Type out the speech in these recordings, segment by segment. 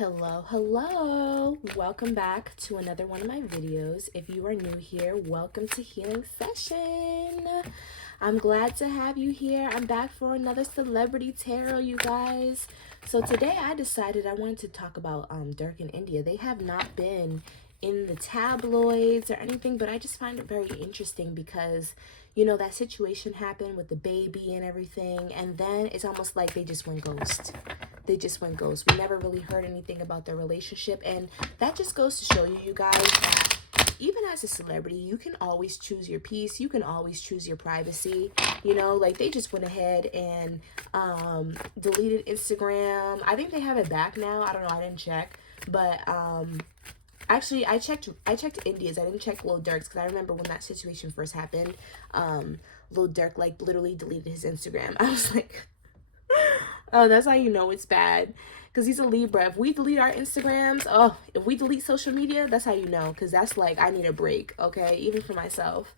Hello. Welcome back to another one of my videos. If you are new here, welcome to Healing Session. I'm glad to have you here. I'm back for another celebrity tarot, you guys. So today I decided I wanted to talk about Durk and India. They have not been in the tabloids or anything, but I just find it very interesting because, you know, that situation happened with the baby and everything, and then it's almost like they just went ghost. We never really heard anything about their relationship, and that just goes to show you, you guys, that even as a celebrity, you can always choose your peace. You can always choose your privacy. You know, like they just went ahead and deleted Instagram. I think they have it back now. I don't know. I didn't check, but actually, I checked India's. I didn't check Lil Durk's because I remember when that situation first happened. Lil Durk like literally deleted his Instagram. I was like, oh, that's how you know it's bad. Because he's a Libra. If we delete our Instagrams, if we delete social media, that's how you know. Because that's like, I need a break, okay? Even for myself.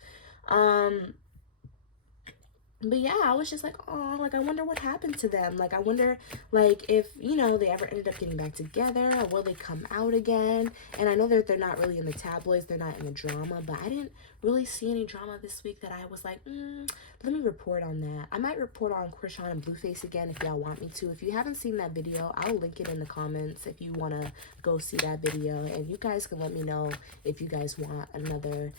But yeah, I was just like, oh, like, I wonder what happened to them. Like, I wonder, like, if, you know, they ever ended up getting back together, or will they come out again? And I know that they're not really in the tabloids, they're not in the drama, but I didn't really see any drama this week that I was like, let me report on that. I might report on Krishan and Blueface again if y'all want me to. If you haven't seen that video, I'll link it in the comments if you want to go see that video. And you guys can let me know if you guys want another,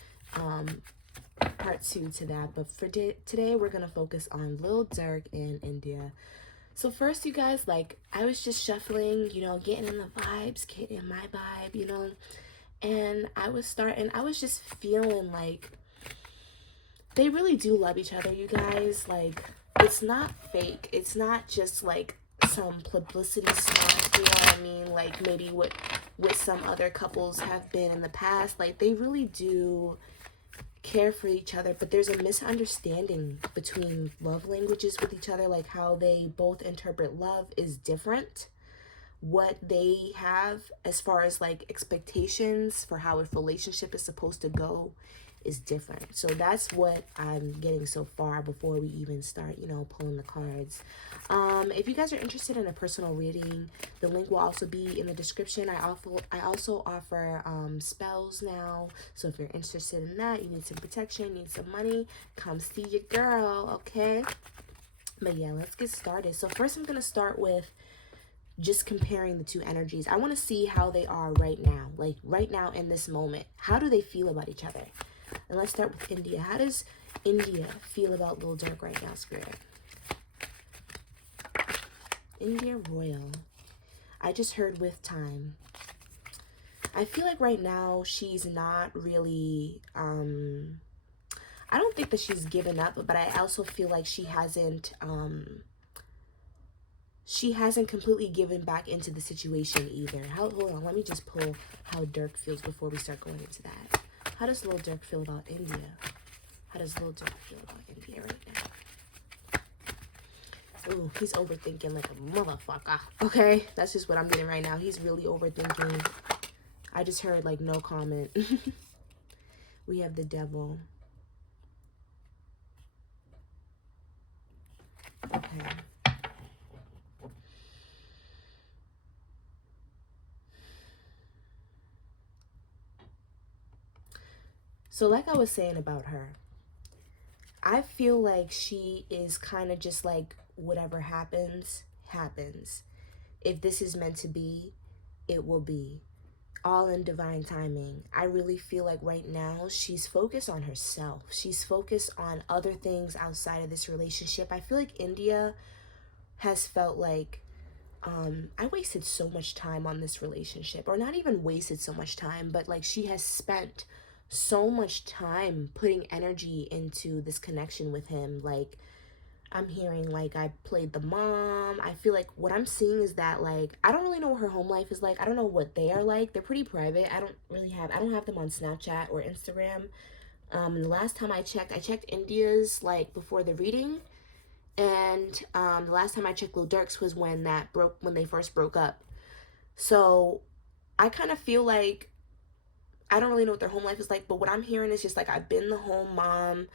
part 2 to that. But for today we're gonna focus on Lil Durk and India. So first, you guys, like, I was just shuffling, you know, getting in the vibes, getting in my vibe, you know, and I was just feeling like they really do love each other, you guys. Like, it's not fake. It's not just like some publicity stuff, you know what I mean? Like maybe what some other couples have been in the past. Like, they really do care for each other, but there's a misunderstanding between love languages with each other. Like, how they both interpret love is different. What they have as far as like expectations for how a relationship is supposed to go is different. So that's what I'm getting so far before we even start, you know, pulling the cards. If you guys are interested in a personal reading, the link will also be in the description. I also offer spells now. So if you're interested in that, you need some protection, need some money, come see your girl, okay? But yeah, let's get started. So first I'm going to start with just comparing the two energies. I want to see how they are right now. Like right now in this moment. How do they feel about each other? And let's start with India. How does India feel about Lil Durk right now, Spirit? India Royal. I just heard with time. I feel like right now she's not really, I don't think that she's given up, but I also feel like she hasn't completely given back into the situation either. Hold on, let me just pull how Durk feels before we start going into that. How does Lil Durk feel about India? How does Lil Durk feel about India right now? Ooh, he's overthinking like a motherfucker. Okay, that's just what I'm getting right now. He's really overthinking. I just heard like no comment. We have the devil. Okay. So like I was saying about her, I feel like she is kind of just like, whatever happens, happens. If this is meant to be, it will be. All in divine timing. I really feel like right now she's focused on herself. She's focused on other things outside of this relationship. I feel like India has felt like, I wasted so much time on this relationship. Or not even wasted so much time, but like she has spent so much time putting energy into this connection with him. Like, I'm hearing like I played the mom. I feel like what I'm seeing is that, like, I don't really know what her home life is like. I don't know what they are like. They're pretty private. I don't have them on Snapchat or Instagram. The last time I checked India's like before the reading. And the last time I checked Lil Durk's was when they first broke up. So I kind of feel like I don't really know what their home life is like, but what I'm hearing is just like, I've been the home mom,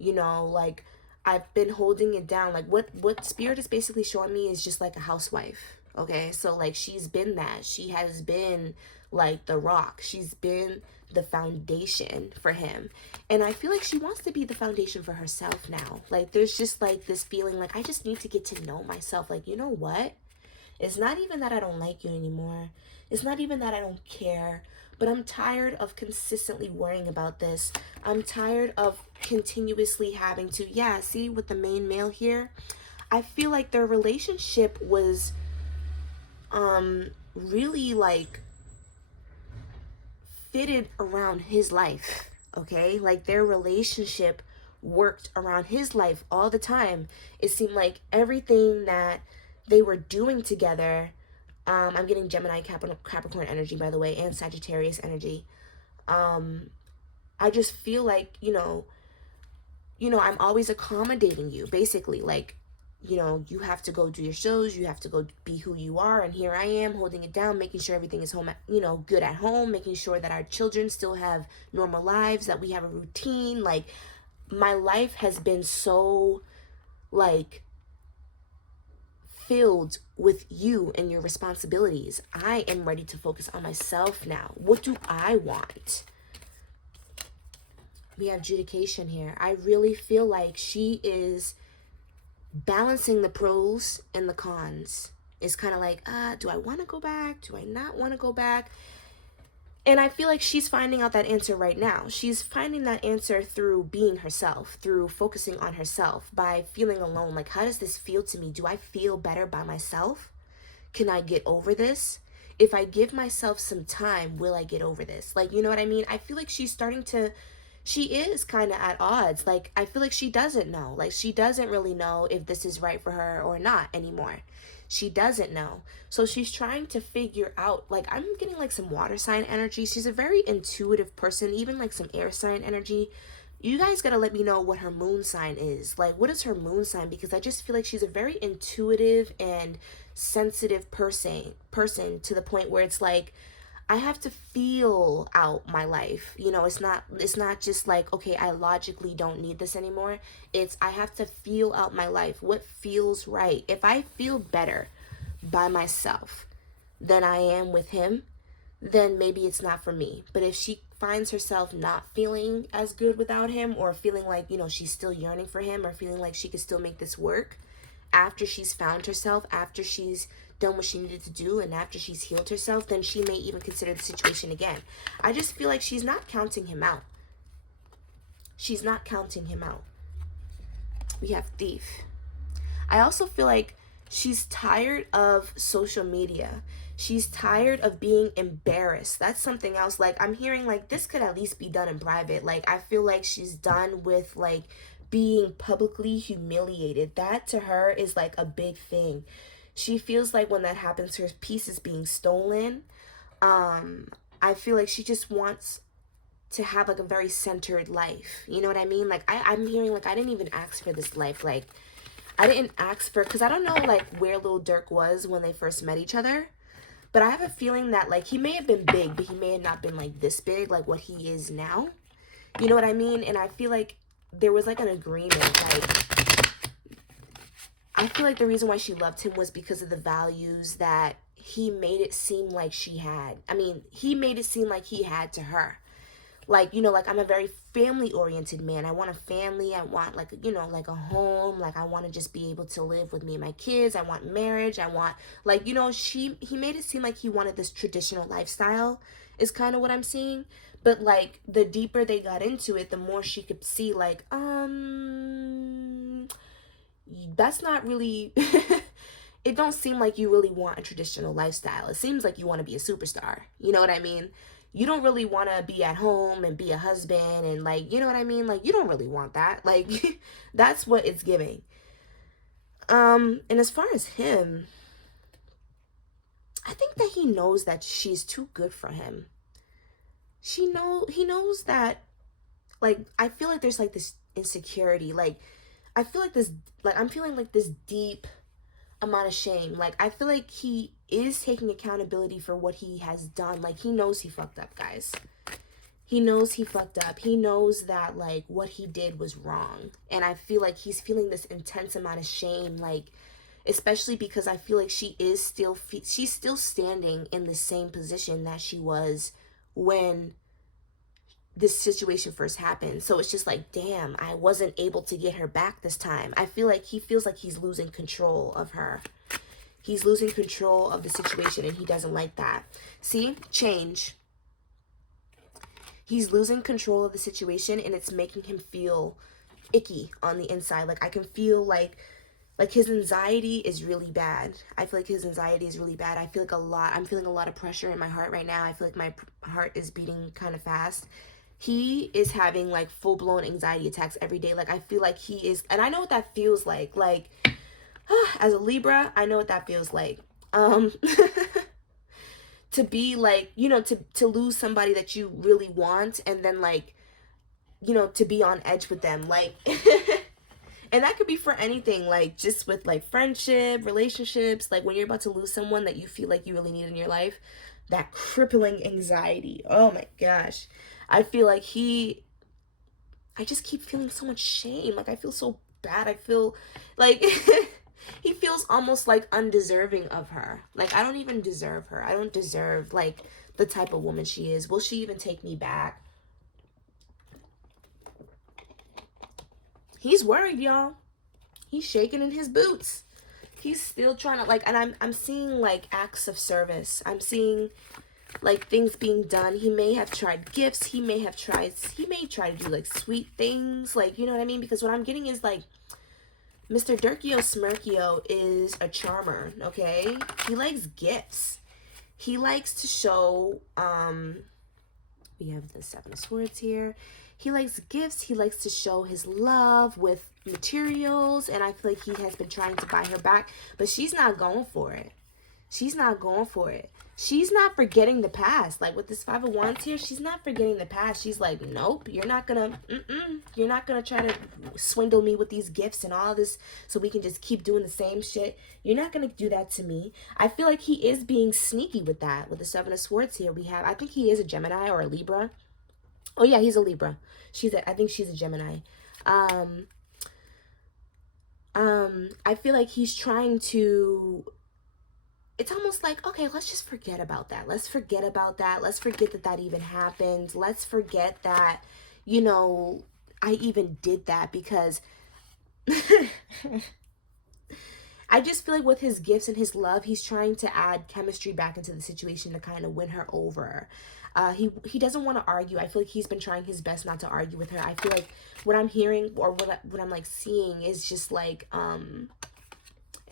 you know, like I've been holding it down. Like what Spirit is basically showing me is just like a housewife. Okay, so like she's been that. She has been like the rock. She's been the foundation for him. And I feel like she wants to be the foundation for herself now. Like there's just like this feeling like I just need to get to know myself. Like, you know what? It's not even that I don't like you anymore. It's not even that I don't care. But I'm tired of consistently worrying about this. I'm tired of continuously having to, yeah, see with the main male here, I feel like their relationship was really like fitted around his life. Okay, like their relationship worked around his life all the time. It seemed like everything that they were doing together, I'm getting Gemini, Capricorn energy, by the way, and Sagittarius energy. I just feel like, I'm always accommodating you, basically. Like, you have to go do your shows, you have to go be who you are, and here I am holding it down, making sure everything is home, good at home, making sure that our children still have normal lives, that we have a routine. Like, my life has been so, like, filled with you and your responsibilities. I am ready to focus on myself now. What do I want? We have adjudication here. I really feel like she is balancing the pros and the cons. It's kind of like, do I want to go back? Do I not want to go back? And I feel like she's finding out that answer right now. She's finding that answer through being herself, through focusing on herself, by feeling alone. Like, how does this feel to me? Do I feel better by myself? Can I get over this? If I give myself some time, will I get over this? Like, you know what I mean? I feel like she's starting to, she is kind of at odds. Like, I feel like she doesn't know. Like, she doesn't really know if this is right for her or not anymore. She doesn't know. So she's trying to figure out, like, I'm getting like some water sign energy. She's a very intuitive person, even like some air sign energy. You guys got to let me know what her moon sign is. Like, what is her moon sign? Because I just feel like she's a very intuitive and sensitive person to the point where it's like, I have to feel out my life. It's not just like, okay, I logically don't need this anymore. It's I have to feel out my life. What feels right? If I feel better by myself than I am with him, then maybe it's not for me. But if she finds herself not feeling as good without him, or feeling like, she's still yearning for him, or feeling like she could still make this work after she's found herself, after she's done what she needed to do, and after she's healed herself, then she may even consider the situation again. I just feel like she's not counting him out. She's not counting him out. We have Thief. I also feel like she's tired of social media. She's tired of being embarrassed. That's something else. Like, I'm hearing like this could at least be done in private. Like, I feel like she's done with like being publicly humiliated. That to her is like a big thing. She feels like when that happens, her peace is being stolen. I feel like she just wants to have like a very centered life. You know what I mean? Like, I'm hearing like I didn't even ask for this life. Like, I didn't ask for, because I don't know like where Lil Durk was when they first met each other. But I have a feeling that like he may have been big, but he may have not been like this big, like what he is now. You know what I mean? And I feel like there was like an agreement. Like, I feel like the reason why she loved him was because of the values that he made it seem like she had. I mean, he made it seem like he had to her. Like, like I'm a very family oriented man. I want a family. I want like, like a home. Like, I want to just be able to live with me and my kids. I want marriage. I want like, he made it seem like he wanted this traditional lifestyle is kind of what I'm seeing. But like the deeper they got into it, the more she could see like, that's not really, it don't seem like you really want a traditional lifestyle. It seems like you want to be a superstar. You know what I mean? You don't really want to be at home and be a husband and like, you know what I mean? Like, you don't really want that. Like, that's what it's giving. And as far as him, I think that he knows that she's too good for him. He knows that, like, I feel like there's like this insecurity. Like, I feel like this, like, I'm feeling like this deep amount of shame. Like, I feel like he is taking accountability for what he has done. Like, he knows he fucked up, guys. He knows he fucked up. He knows that, like, what he did was wrong. And I feel like he's feeling this intense amount of shame. Like, especially because I feel like she's still standing in the same position that she was when this situation first happened. So it's just like, damn, I wasn't able to get her back this time. I feel like he feels like he's losing control of her. He's losing control of the situation, and he doesn't like that. See? Change. He's losing control of the situation, and it's making him feel icky on the inside. Like, I can feel like his anxiety is really bad. I feel like his anxiety is really bad. I feel like I'm feeling a lot of pressure in my heart right now. I feel like my heart is beating kind of fast. He is having like full-blown anxiety attacks every day. Like, I feel like he is, and I know what that feels like. Like, as a Libra, I know what that feels like. To be like, you know, to lose somebody that you really want, and then like, you know, to be on edge with them. Like, and that could be for anything, like just with like friendship, relationships, like when you're about to lose someone that you feel like you really need in your life, that crippling anxiety. Oh my gosh. I feel like I just keep feeling so much shame. Like, I feel so bad. I feel like he feels almost like undeserving of her. Like, I don't even deserve her. I don't deserve like the type of woman she is. Will she even take me back? He's worried, y'all. He's shaking in his boots. He's still trying to like, and I'm seeing like acts of service. I'm seeing like things being done. He may have tried gifts. He may try to do like sweet things. Like, you know what I mean? Because what I'm getting is like, Mr. Durkio Smirkio is a charmer, okay? He likes gifts. He likes to show, we have the Seven of Swords here. He likes gifts. He likes to show his love with materials. And I feel like he has been trying to buy her back. But she's not going for it. She's not going for it. She's not forgetting the past. Like with this Five of Wands here, she's not forgetting the past. She's like, nope, you're not gonna, you're not gonna try to swindle me with these gifts and all this so we can just keep doing the same shit. You're not gonna do that to me. I feel like he is being sneaky with that. With the Seven of Swords here, I think he is a Gemini or a Libra. Oh yeah, he's a Libra. I think she's a Gemini. I feel like he's trying to, it's almost like, okay, let's just forget about that. Let's forget about that. Let's forget that that even happened. Let's forget that, you know, I even did that, because I just feel like with his gifts and his love, he's trying to add chemistry back into the situation to kind of win her over. He doesn't want to argue. I feel like he's been trying his best not to argue with her. I feel like what I'm hearing or what I'm like seeing is just like, and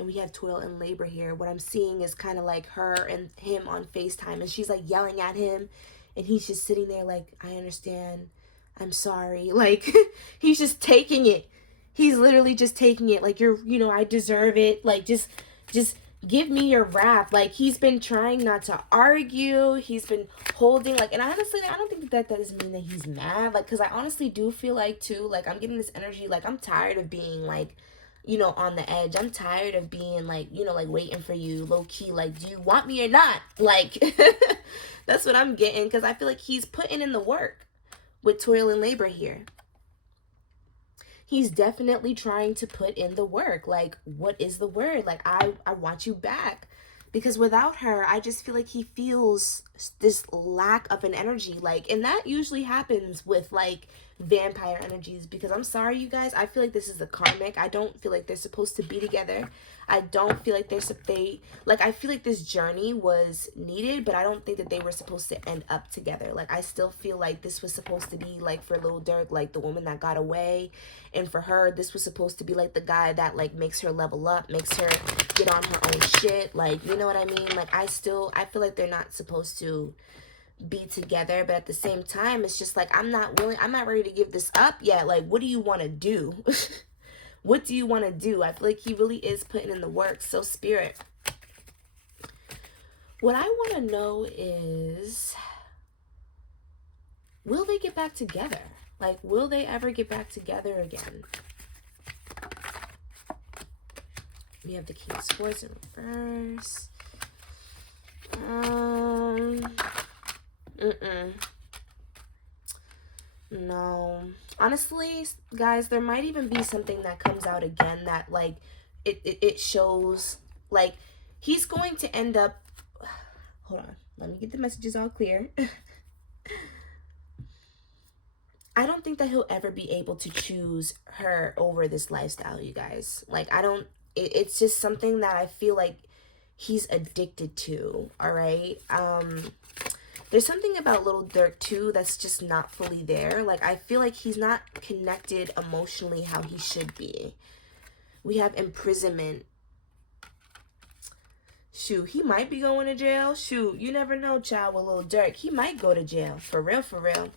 we have toil and labor here. What I'm seeing is kind of like her and him on FaceTime, and she's like yelling at him, and he's just sitting there like, I understand, I'm sorry. Like, he's just taking it. He's literally just taking it. Like, you know, I deserve it. Like, just give me your wrath. Like, he's been trying not to argue. He's been holding, like, and honestly, I don't think that doesn't mean that he's mad. Like, because I honestly do feel like, too, like, I'm getting this energy, like, I'm tired of being, like, you know, on the edge. I'm tired of being, like, you know, like, waiting for you, low-key, like, do you want me or not? Like, that's what I'm getting, because I feel like he's putting in the work with toil and labor here. He's definitely trying to put in the work. Like, what is the word? Like, I want you back. Because without her, I just feel like he feels this lack of an energy. Like, and that usually happens with, like, vampire energies. Because I'm sorry, you guys, I feel like this is a karmic. I don't feel like they're supposed to be together. I don't feel like I feel like this journey was needed, but I don't think that they were supposed to end up together. Like, I still feel like this was supposed to be, like, for Lil Durk, like, the woman that got away. And for her, this was supposed to be, like, the guy that, like, makes her level up, makes her get on her own shit. Like, you know what I mean? Like, I feel like they're not supposed to be together, but at the same time, it's just like, I'm not ready to give this up yet. Like, what do you want to do? What do you want to do? I feel like he really is putting in the work. So, Spirit, what I want to know is, will they get back together? Like, will they ever get back together again? We have the King of Swords in reverse. No. Honestly, guys, there might even be something that comes out again that, like, it shows like he's going to end up, hold on, let me get the messages all clear. I don't think that he'll ever be able to choose her over this lifestyle, you guys. Like, I don't, it's just something that I feel like he's addicted to, all right? There's something about Lil Durk, too, that's just not fully there. Like, I feel like he's not connected emotionally how he should be. We have imprisonment. Shoot, he might be going to jail. Shoot, you never know, child, with Lil Durk. He might go to jail, for real, for real.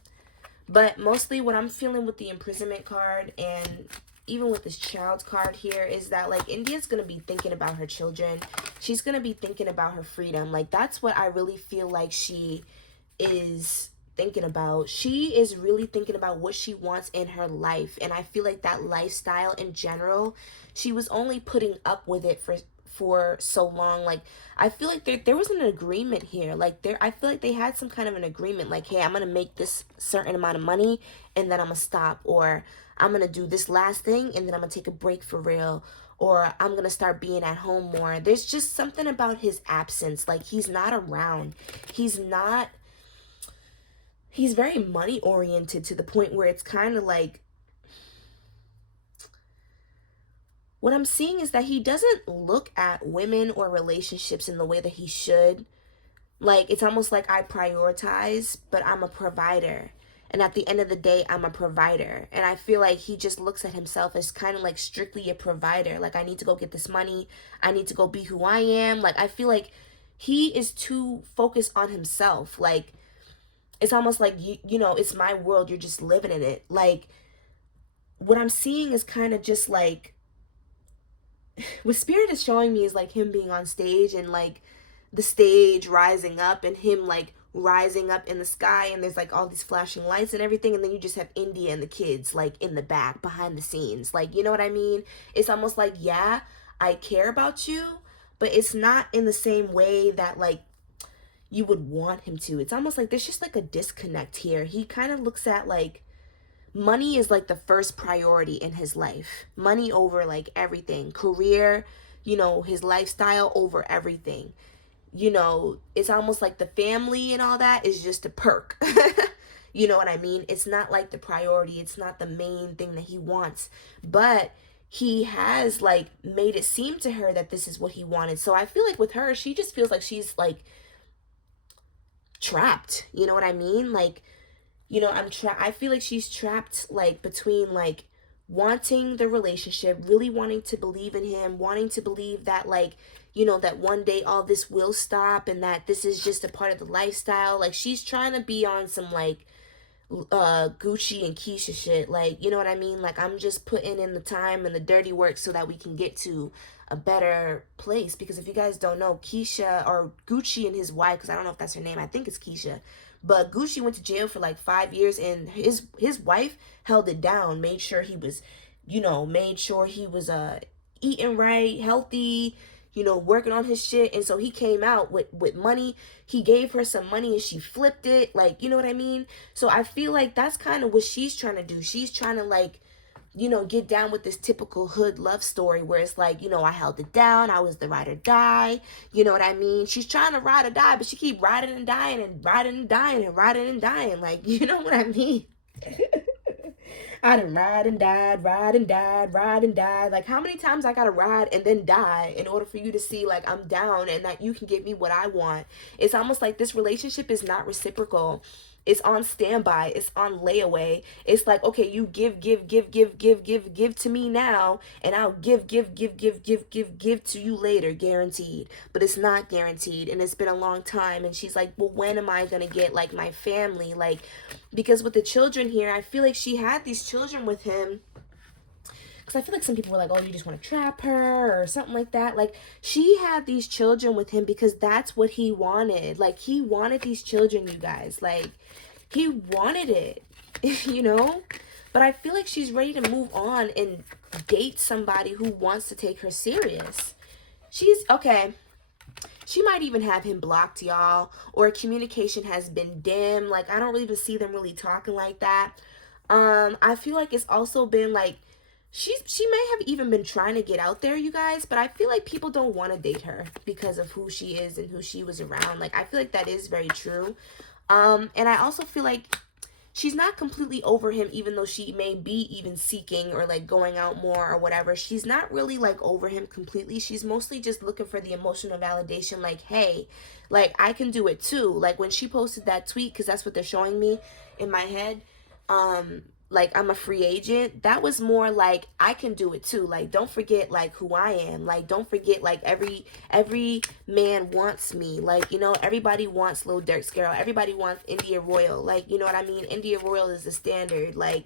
But mostly what I'm feeling with the imprisonment card and even with this child's card here is that, like, India's going to be thinking about her children. She's going to be thinking about her freedom. Like, that's what I really feel like she is thinking about. She is really thinking about what she wants in her life. And I feel like that lifestyle in general, she was only putting up with it for so long. Like, I feel like there was an agreement here. Like, I feel like they had some kind of an agreement. Like, hey, I'm gonna make this certain amount of money and then I'm gonna stop, or I'm gonna do this last thing and then I'm gonna take a break for real, or I'm gonna start being at home more. There's just something about his absence. Like, he's not around. He's very money oriented to the point where it's kind of like, what I'm seeing is that he doesn't look at women or relationships in the way that he should. Like, it's almost like I prioritize, but I'm a provider. And at the end of the day, I'm a provider. And I feel like he just looks at himself as kind of like strictly a provider. Like, I need to go get this money. I need to go be who I am. Like, I feel like he is too focused on himself. Like, it's almost like, you know, it's my world. You're just living in it. Like, what I'm seeing is kind of just like, what Spirit is showing me is like him being on stage and like the stage rising up and him like rising up in the sky, and there's like all these flashing lights and everything, and then you just have India and the kids like in the back behind the scenes. Like, you know what I mean? It's almost like, yeah, I care about you, but it's not in the same way that like you would want him to. It's almost like there's just like a disconnect here. He kind of looks at like money is like the first priority in his life. Money over like everything. Career, you know, his lifestyle over everything. You know, it's almost like the family and all that is just a perk. You know what I mean? It's not like the priority. It's not the main thing that he wants. But he has like made it seem to her that this is what he wanted. So I feel like with her, she just feels like she's like trapped. You know what I mean? Like, you know, I feel like she's trapped like between like wanting the relationship, really wanting to believe in him, wanting to believe that like, you know, that one day all this will stop and that this is just a part of the lifestyle. Like, she's trying to be on some like Gucci and Keisha shit. Like, you know what I mean? Like, I'm just putting in the time and the dirty work so that we can get to a better place. Because if you guys don't know, Keisha or Gucci and his wife, because I don't know if that's her name, I think it's Keisha, but Gucci went to jail for like 5 years, and his wife held it down, made sure he was, you know, eating right, healthy, you know, working on his shit. And so he came out with money. He gave her some money and she flipped it. Like, you know what I mean? So I feel like that's kind of what she's trying to do. She's trying to like, you know, get down with this typical hood love story where it's like, you know, I held it down. I was the ride or die. You know what I mean? She's trying to ride or die, but she keep riding and dying and riding and dying and riding and dying. Like, you know what I mean? I done ride and died, ride and died, ride and died. Like, how many times I gotta ride and then die in order for you to see like I'm down and that you can give me what I want? It's almost like this relationship is not reciprocal. It's on standby. It's on layaway. It's like, okay, you give to me now, and I'll give to you later, guaranteed. But it's not guaranteed, and it's been a long time. And she's like, well, when am I gonna get like my family? Like, because with the children here, I feel like she had these children with him. Because I feel like some people were like, oh, you just want to trap her or something like that. Like, she had these children with him because that's what he wanted. Like, he wanted these children, you guys. Like, he wanted it, you know? But I feel like she's ready to move on and date somebody who wants to take her serious. Okay. She might even have him blocked, y'all. Or communication has been dim. Like, I don't really even see them really talking like that. I feel like it's also been like, she may have even been trying to get out there, you guys, but I feel like people don't want to date her because of who she is and who she was around. Like, I feel like that is very true. And I also feel like she's not completely over him, even though she may be even seeking or like going out more or whatever. She's not really like over him completely. She's mostly just looking for the emotional validation, like, hey, like, I can do it too. Like, when she posted that tweet, because that's what they're showing me in my head, like, I'm a free agent, that was more like, I can do it too. Like, don't forget like who I am. Like, don't forget, like, every man wants me. Like, you know, everybody wants Lil Durk's girl. Everybody wants India Royal. Like, you know what I mean? India Royal is the standard. Like,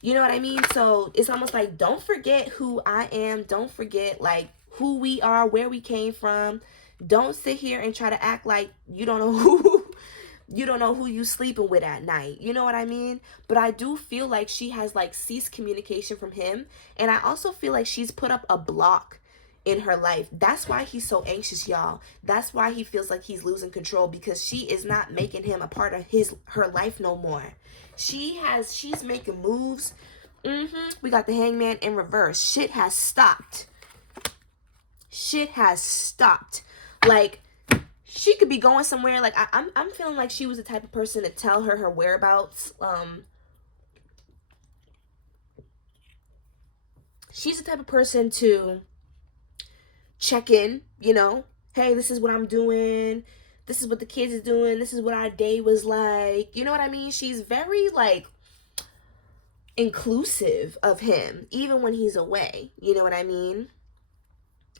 you know what I mean? So it's almost like, don't forget who I am. Don't forget like who we are, where we came from. Don't sit here and try to act like you don't know who you don't know who you sleeping with at night. You know what I mean? But I do feel like she has like ceased communication from him. And I also feel like she's put up a block in her life. That's why he's so anxious, y'all. That's why he feels like he's losing control, because she is not making him a part of her life no more. She's making moves. We got the Hangman in reverse. Shit has stopped. Shit has stopped. Like, she could be going somewhere. Like, I'm feeling like she was the type of person to tell her whereabouts. She's the type of person to check in, you know. Hey, this is what I'm doing. This is what the kids is doing. This is what our day was like. You know what I mean? She's very, like, inclusive of him, even when he's away. You know what I mean?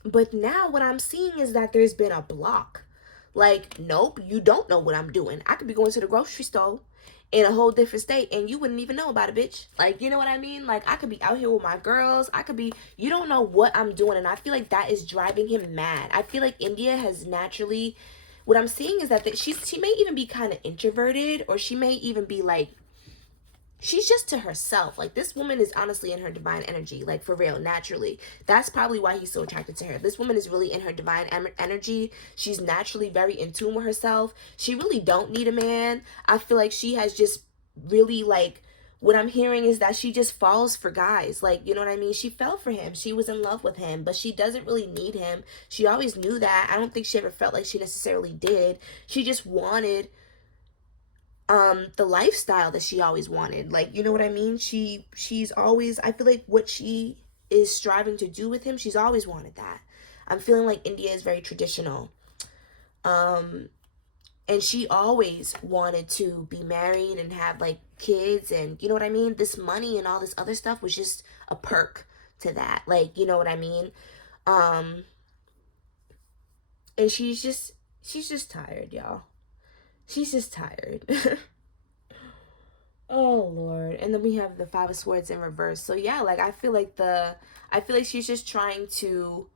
But now what I'm seeing is that there's been a block. Like, nope, you don't know what I'm doing. I could be going to the grocery store in a whole different state and you wouldn't even know about it, bitch. Like, you know what I mean? Like, I could be out here with my girls. You don't know what I'm doing. And I feel like that is driving him mad. I feel like India has naturally, what I'm seeing is that she may even be kind of introverted, or she may even be like, she's just to herself. Like, this woman is honestly in her divine energy, like, for real, naturally. That's probably why he's so attracted to her. This woman is really in her divine energy. She's naturally very in tune with herself. She really don't need a man. I feel like she has just really, like, what I'm hearing is that she just falls for guys. Like, you know what I mean? She fell for him. She was in love with him, but she doesn't really need him. She always knew that. I don't think she ever felt like she necessarily did. She just wanted the lifestyle that she always wanted. Like, you know what I mean? She's always, I feel like what she is striving to do with him, she's always wanted that. I'm feeling like India is very traditional. And she always wanted to be married and have like kids, and you know what I mean? This money and all this other stuff was just a perk to that. Like, you know what I mean? And she's just tired, y'all. She's just tired. Oh Lord. And then we have the Five of Swords in reverse. So yeah, like, I feel like she's just trying to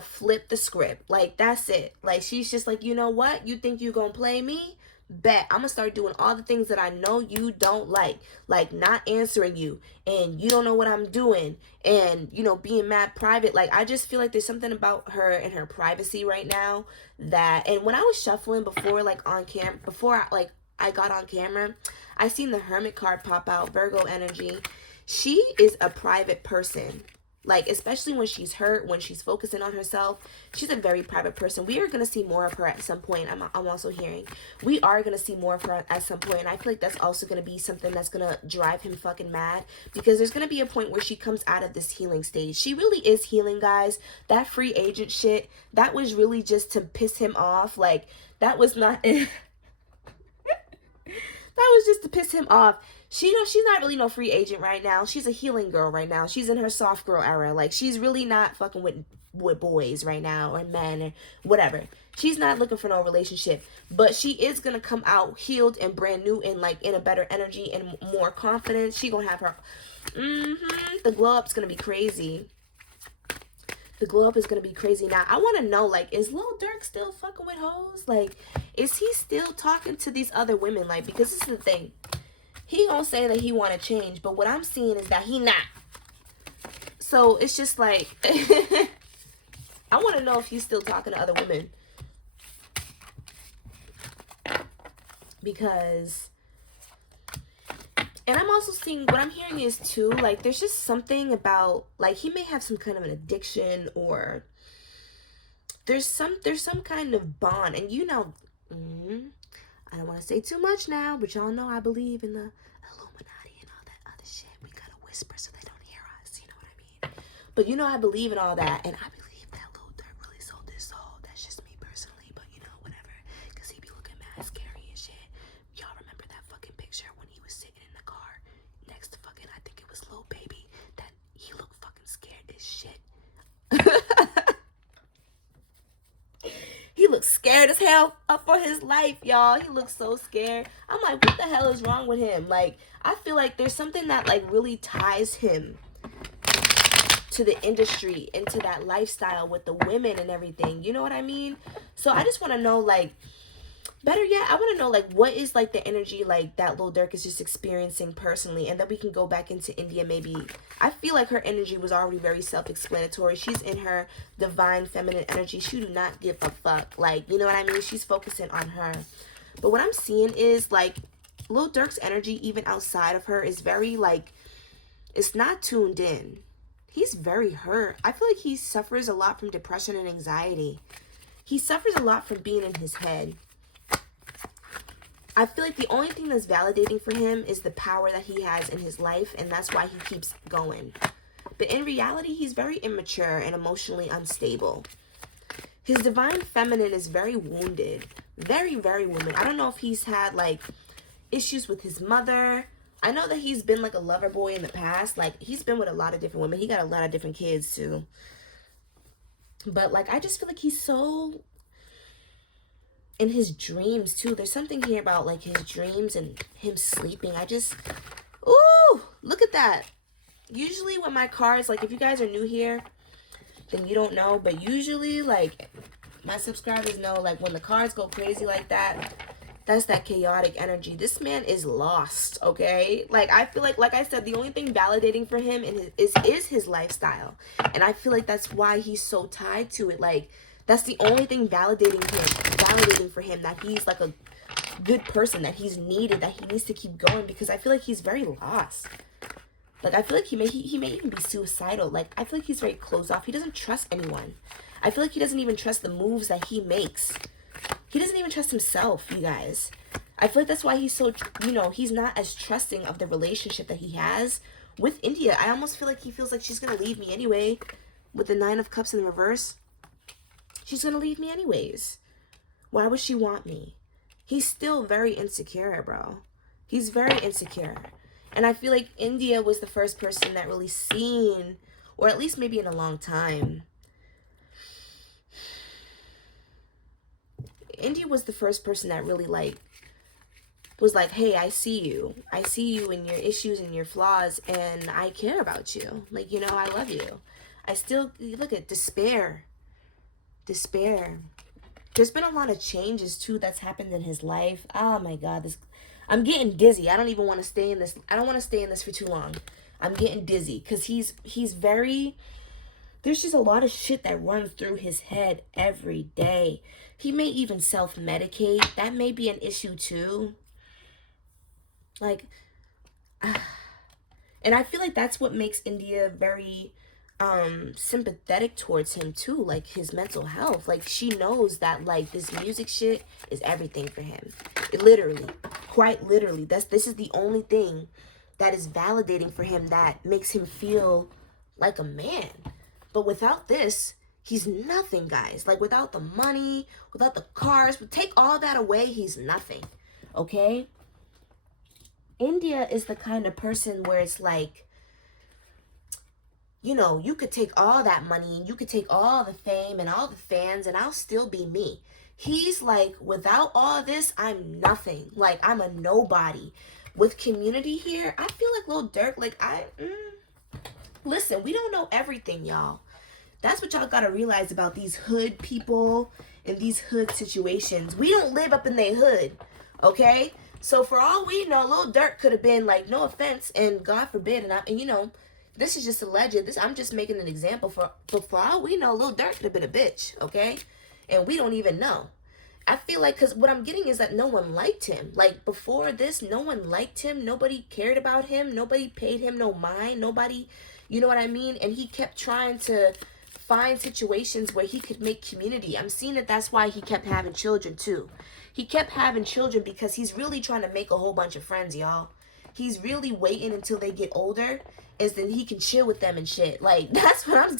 flip the script. Like, that's it. Like, she's just like, you know what? You think you gonna play me? Bet. I'm gonna start doing all the things that I know you don't like not answering you, and you don't know what I'm doing, and, you know, being mad private. Like, I just feel like there's something about her and her privacy right now that, and when I was shuffling before, like, on cam, before I got on camera, I seen the Hermit card pop out, Virgo energy. She is a private person. Like, especially when she's hurt, when she's focusing on herself, she's a very private person. We are going to see more of her at some point. I'm also hearing. We are going to see more of her at some point. And I feel like that's also going to be something that's going to drive him fucking mad. Because there's going to be a point where she comes out of this healing stage. She really is healing, guys. That free agent shit, that was really just to piss him off. Like, that was not... that was just to piss him off. She's not really no free agent right now. She's a healing girl right now. She's in her soft girl era. Like, she's really not fucking with boys right now, or men, or whatever. She's not looking for no relationship. But she is going to come out healed and brand new, and, like, in a better energy and more confidence. She going to have her... The glow up's going to be crazy. The glow up is going to be crazy. Now, I want to know, like, is Lil Durk still fucking with hoes? Like, is he still talking to these other women? Like, because this is the thing. He gonna say that he want to change, but what I'm seeing is that he not. So it's just like, I want to know if he's still talking to other women. Because And I'm also seeing, what I'm hearing is too, like, there's just something about, like, he may have some kind of an addiction, or there's some kind of bond. And you know, I don't want to say too much now, but y'all know I believe in the Illuminati and all that other shit. We gotta whisper so they don't hear us, you know what I mean? But you know, I believe in all that, and I believe that Lil Durk really sold his soul. That's just me personally, but you know, whatever. Cause he be looking mad scary and shit. Y'all remember that fucking picture when he was sitting in the car next to fucking, I think it was Lil Baby, that he looked fucking scared as shit. He looks scared as hell for his life, y'all. He looks so scared. I'm like, what the hell is wrong with him? Like, I feel like there's something that, like, really ties him to the industry, into that lifestyle with the women and everything. You know what I mean? So I just want to know, like, better yet, I want to know, like, what is, like, the energy, like, that Lil Durk is just experiencing personally, and then we can go back into India. Maybe, I feel like her energy was already very self-explanatory. She's in her divine feminine energy. She do not give a fuck, like, you know what I mean? She's focusing on her. But what I'm seeing is, like, Lil Durk's energy, even outside of her, is very, like, it's not tuned in. He's very hurt. I feel like he suffers a lot from depression and anxiety. He suffers a lot from being in his head. I feel like the only thing that's validating for him is the power that he has in his life, and that's why he keeps going. But in reality, he's very immature and emotionally unstable. His divine feminine is very wounded. Very, very wounded. I don't know if he's had, like, issues with his mother. I know that he's been, like, a lover boy in the past. Like, he's been with a lot of different women. He got a lot of different kids, too. But, like, I just feel like he's so... in his dreams too. There's something here about, like, his dreams and him sleeping. I just, ooh, look at that. Usually when my cards, like, if you guys are new here, then you don't know, but usually, like, my subscribers know, like, when the cards go crazy like that, that's that chaotic energy. This man is lost, okay? Like, I feel like I said, the only thing validating for him is his lifestyle. And I feel like that's why he's so tied to it. Like, that's the only thing validating for him, that he's, like, a good person, that he's needed, that he needs to keep going, because I feel like he's very lost. Like, I feel like he may even be suicidal. Like, I feel like he's very closed off. He doesn't trust anyone. I feel like he doesn't even trust the moves that he makes. He doesn't even trust himself, you guys. I feel like that's why he's so, you know, he's not as trusting of the relationship that he has with India. I almost feel like he feels like she's going to leave me anyway, with the 9 of Cups in the reverse. She's going to leave me anyways. Why would she want me? He's still very insecure, bro. He's very insecure. And I feel like India was the first person that really seen, or at least maybe in a long time, India was the first person that really, like, was like, hey, I see you. I see you and your issues and your flaws, and I care about you. Like, you know, I love you. I still, look at despair. Despair. There's been a lot of changes too that's happened in his life. Oh my god, I'm getting dizzy. I don't even want to stay in this. I don't want to stay in this for too long. I'm getting dizzy because he's very, there's just a lot of shit that runs through his head every day. He may even self-medicate. That may be an issue too. Like, and I feel like that's what makes India very sympathetic towards him too, like his mental health. Like, she knows that, like, this music shit is everything for him. It literally, quite literally, this is the only thing that is validating for him, that makes him feel like a man. But without this, he's nothing, guys. Like, without the money, without the cars, but take all that away, he's nothing. Okay? India is the kind of person where it's like, you know, you could take all that money and you could take all the fame and all the fans and I'll still be me. He's like, without all this, I'm nothing. Like, I'm a nobody. With community here, I feel like Lil Durk, like, listen, we don't know everything, y'all. That's what y'all gotta realize about these hood people and these hood situations. We don't live up in their hood, okay? So for all we know, Lil Durk could have been, like, no offense, and God forbid, and you know, this is just alleged. I'm just making an example. For all we know, Lil Durk could have been a bitch, okay? And we don't even know. I feel like, because what I'm getting is that no one liked him. Like, before this, no one liked him. Nobody cared about him. Nobody paid him no mind. Nobody, you know what I mean? And he kept trying to find situations where he could make community. I'm seeing that that's why he kept having children, too. He kept having children because he's really trying to make a whole bunch of friends, y'all. He's really waiting until they get older, and then he can chill with them and shit. Like, that's what I'm...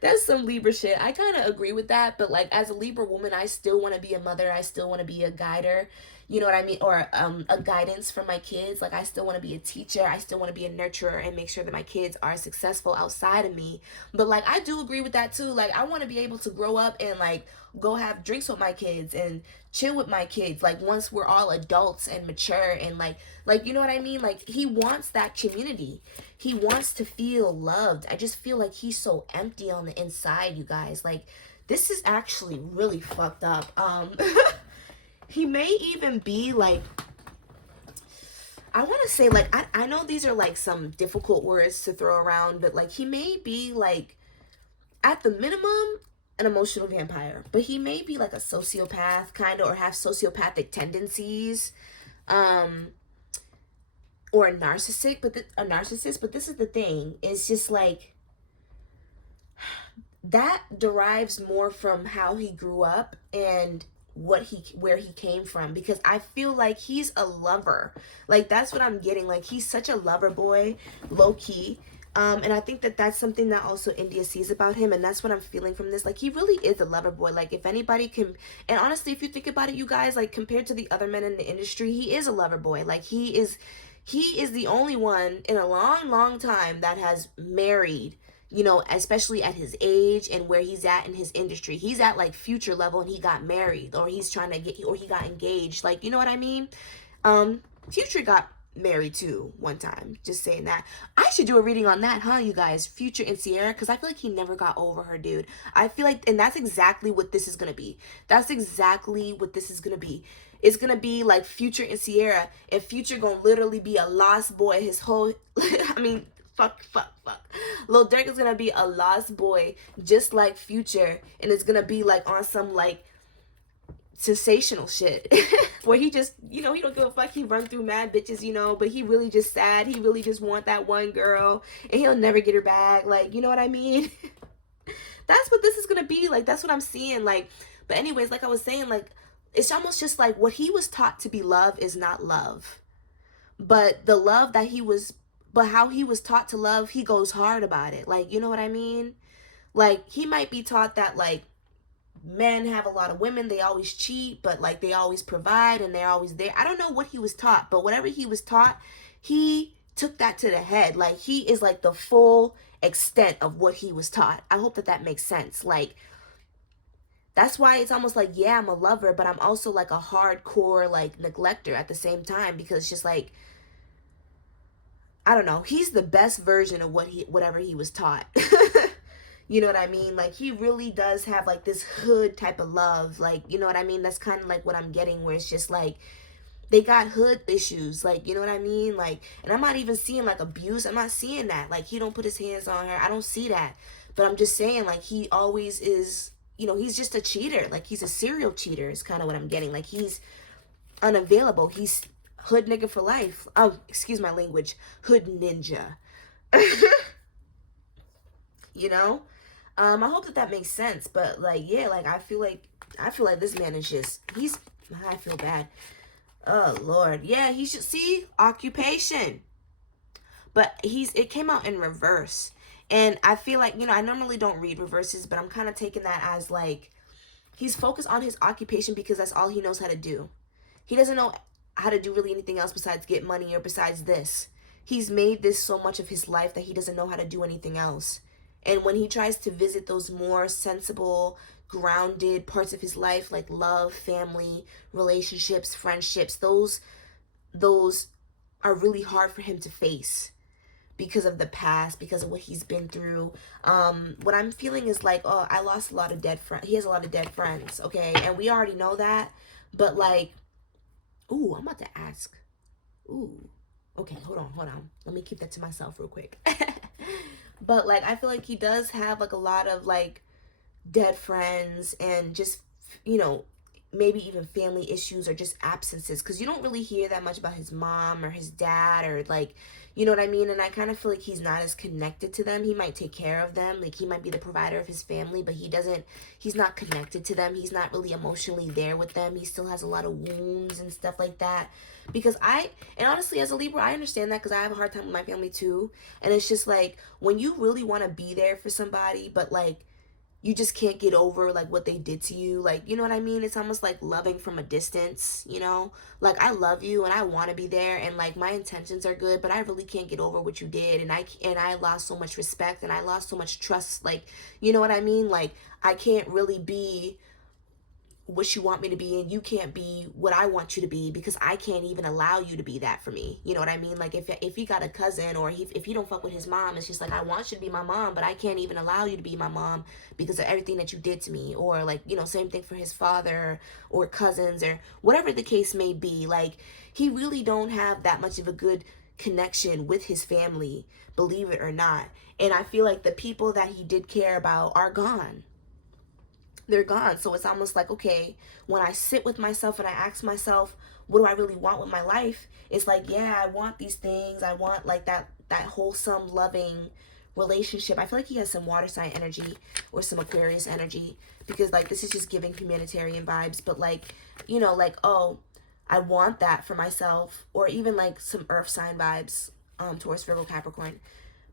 That's some Libra shit. I kind of agree with that, but like as a Libra woman, I still want to be a mother. I still want to be a guider. You know what I mean? Or a guidance for my kids. Like I still want to be a teacher. I still want to be a nurturer and make sure that my kids are successful outside of me. But like I do agree with that too. Like I want to be able to grow up and like go have drinks with my kids and chill with my kids. Like once we're all adults and mature and like you know what I mean? Like he wants that community. He wants to feel loved. I just feel like he's so empty on the inside, you guys. Like this is actually really fucked up. He may even be like, I want to say like, I know these are like some difficult words to throw around, but like he may be like at the minimum an emotional vampire, but he may be like a sociopath kind of, or have sociopathic tendencies, or a narcissist. But this is the thing. It's just like that derives more from how he grew up and where he came from, because I feel like he's a lover. Like that's what I'm getting. Like he's such a lover boy, low key. And I think that that's something that also India sees about him, and that's what I'm feeling from this. Like he really is a lover boy. Like if anybody can, and honestly, if you think about it, you guys, like compared to the other men in the industry, he is a lover boy. Like he is the only one in a long time that has married, you know, especially at his age and where he's at in his industry. He's at like Future level and he got married, or he's trying to get, or he got engaged. Like, you know what I mean? Future got married too one time. Just saying that. I should do a reading on that, huh, you guys? Future and Sierra, because I feel like he never got over her, dude. I feel like, and that's exactly what this is going to be. That's exactly what this is going to be. It's going to be like Future and Sierra, and Future going to literally be a lost boy his whole, I mean, fuck. Lil Durk is gonna be a lost boy just like Future, and it's gonna be like on some like sensational shit where he just, you know, he don't give a fuck. He run through mad bitches, you know, but he really just sad. He really just want that one girl and he'll never get her back. Like, you know what I mean? That's what this is gonna be. Like, that's what I'm seeing. Like, but anyways, like I was saying, like it's almost just like what he was taught to be love is not love, but the love that he was, but how he was taught to love, he goes hard about it. Like, you know what I mean? Like, he might be taught that, like, men have a lot of women, they always cheat, but, like, they always provide and they're always there. I don't know what he was taught, but whatever he was taught, he took that to the head. Like, he is, like, the full extent of what he was taught. I hope that that makes sense. Like, that's why it's almost like, yeah, I'm a lover, but I'm also, like, a hardcore, like, neglector at the same time, because it's just, like, I don't know. He's the best version of whatever he was taught. You know what I mean? Like he really does have like this hood type of love. Like, you know what I mean? That's kind of like what I'm getting, where it's just like they got hood issues. Like, you know what I mean? Like, and I'm not even seeing like abuse. I'm not seeing that. Like he don't put his hands on her. I don't see that. But I'm just saying, like, he always is, you know, he's just a cheater. Like he's a serial cheater is kind of what I'm getting. Like he's unavailable. He's hood nigga for life. Oh, excuse my language. Hood ninja. You know? I hope that that makes sense. But like, yeah, like I feel like this man is just, I feel bad. Oh Lord. Yeah, he should see occupation. But it came out in reverse. And I feel like, you know, I normally don't read reverses, but I'm kind of taking that as like he's focused on his occupation because that's all he knows how to do. He doesn't know how to do really anything else besides get money or besides this. He's made this so much of his life that he doesn't know how to do anything else. And when he tries to visit those more sensible, grounded parts of his life, like love, family, relationships, friendships, those are really hard for him to face because of the past, because of what he's been through. What I'm feeling is like, oh, I lost a lot of dead friends. He has a lot of dead friends, okay? And we already know that. But like, ooh, I'm about to ask. Ooh. Okay, hold on. Let me keep that to myself real quick. But like, I feel like he does have like a lot of like dead friends and just, you know, maybe even family issues or just absences, because you don't really hear that much about his mom or his dad, or like, you know what I mean? And I kind of feel like he's not as connected to them. He might take care of them, like he might be the provider of his family, but he's not connected to them. He's not really emotionally there with them. He still has a lot of wounds and stuff like that. Because and honestly, as a Libra, I understand that, because I have a hard time with my family too. And it's just like, when you really want to be there for somebody, but like, you just can't get over like what they did to you, like, you know what I mean? It's almost like loving from a distance, you know? Like, I love you and I want to be there, and like my intentions are good, but I really can't get over what you did, and I lost so much respect, and I lost so much trust, like, you know what I mean? Like, I can't really be what you want me to be, and you can't be what I want you to be, because I can't even allow you to be that for me. You know what I mean? Like, if you got a cousin, or if you don't fuck with his mom, it's just like, I want you to be my mom, but I can't even allow you to be my mom because of everything that you did to me. Or like, you know, same thing for his father or cousins or whatever the case may be. Like, he really don't have that much of a good connection with his family, believe it or not. And I feel like the people that he did care about are gone. They're gone. So it's almost like, okay, when I sit with myself and I ask myself, what do I really want with my life? It's like, yeah, I want these things. I want like that wholesome, loving relationship. I feel like he has some water sign energy or some Aquarius energy, because like, this is just giving humanitarian vibes. But like, you know, like, oh, I want that for myself. Or even like some earth sign vibes towards Virgo, Capricorn.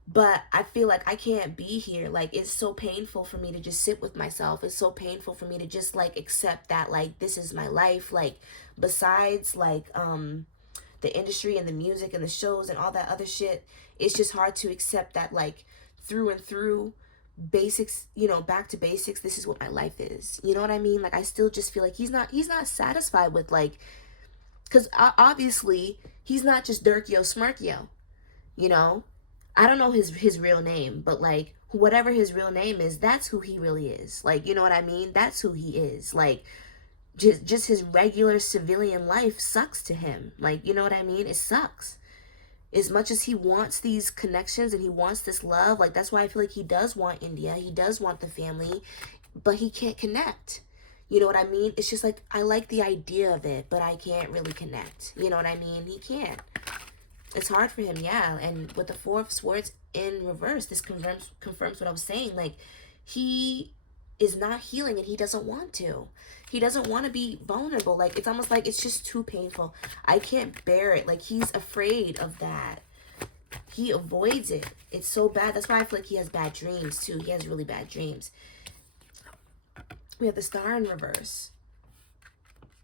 But I feel like I can't be here. Like, it's so painful for me to just sit with myself. It's so painful for me to just like accept that like, this is my life. Like, besides like the industry and the music and the shows and all that other shit, it's just hard to accept that like, through and through, basics, you know, back to basics, this is what my life is. You know what I mean? Like, I still just feel like he's not satisfied with like, because obviously he's not just Durkio Smirkio, you know? I don't know his real name, but like, whatever his real name is, that's who he really is. Like, you know what I mean? That's who he is. Like, just his regular civilian life sucks to him. Like, you know what I mean? It sucks. As much as he wants these connections and he wants this love, like, that's why I feel like he does want India. He does want the family, but he can't connect. You know what I mean? It's just like, I like the idea of it, but I can't really connect. You know what I mean? He can't. It's hard for him, yeah. And with the Four of Swords in reverse, this confirms what I was saying. Like, he is not healing, and he doesn't want to. He doesn't want to be vulnerable. Like, it's almost like it's just too painful. I can't bear it. Like, he's afraid of that. He avoids it. It's so bad. That's why I feel like he has bad dreams too. He has really bad dreams. We have the Star in reverse.